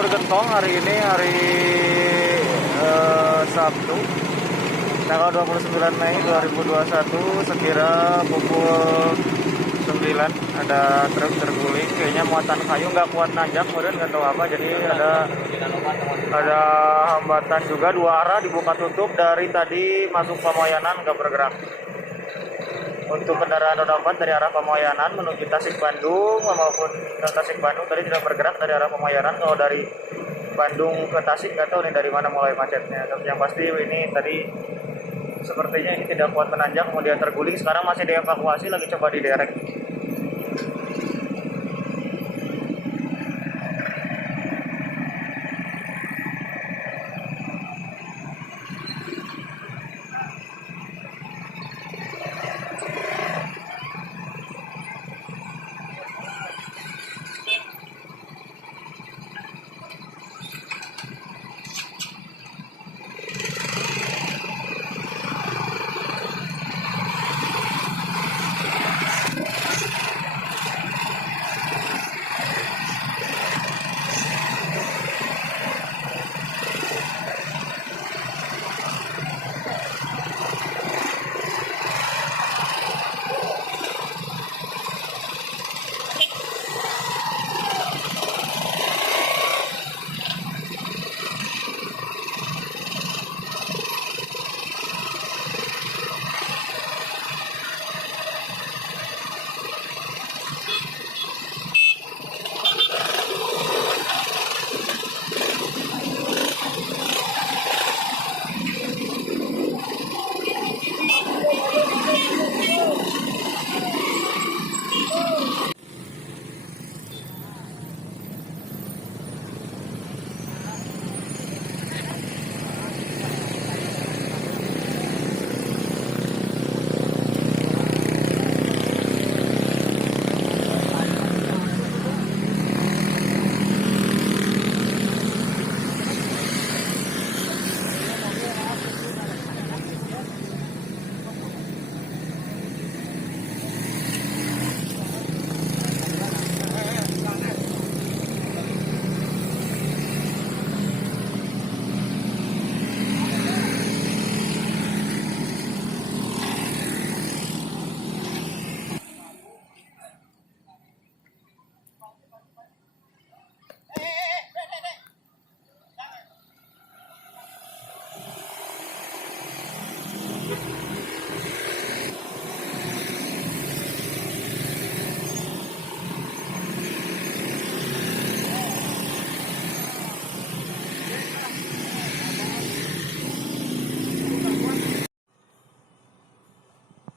jalur Gentong hari ini hari Sabtu tanggal 29 Mei 2021 sekira pukul 9 ada truk terguling, kayaknya muatan kayu nggak kuat nanjak kemudian nggak tahu apa, jadi ada hambatan juga, dua arah dibuka tutup dari tadi masuk Pamoyanan nggak bergerak. Untuk kendaraan roda 4 dari arah Pamoyanan menuju Tasik Bandung maupun Tasik Bandung tadi tidak bergerak dari arah Pamoyanan. Kalau dari Bandung ke Tasik nggak tahu nih dari mana mulai macetnya. Tapi yang pasti ini tadi sepertinya ini tidak kuat menanjak kemudian terguling, sekarang masih dievakuasi, lagi coba diderek.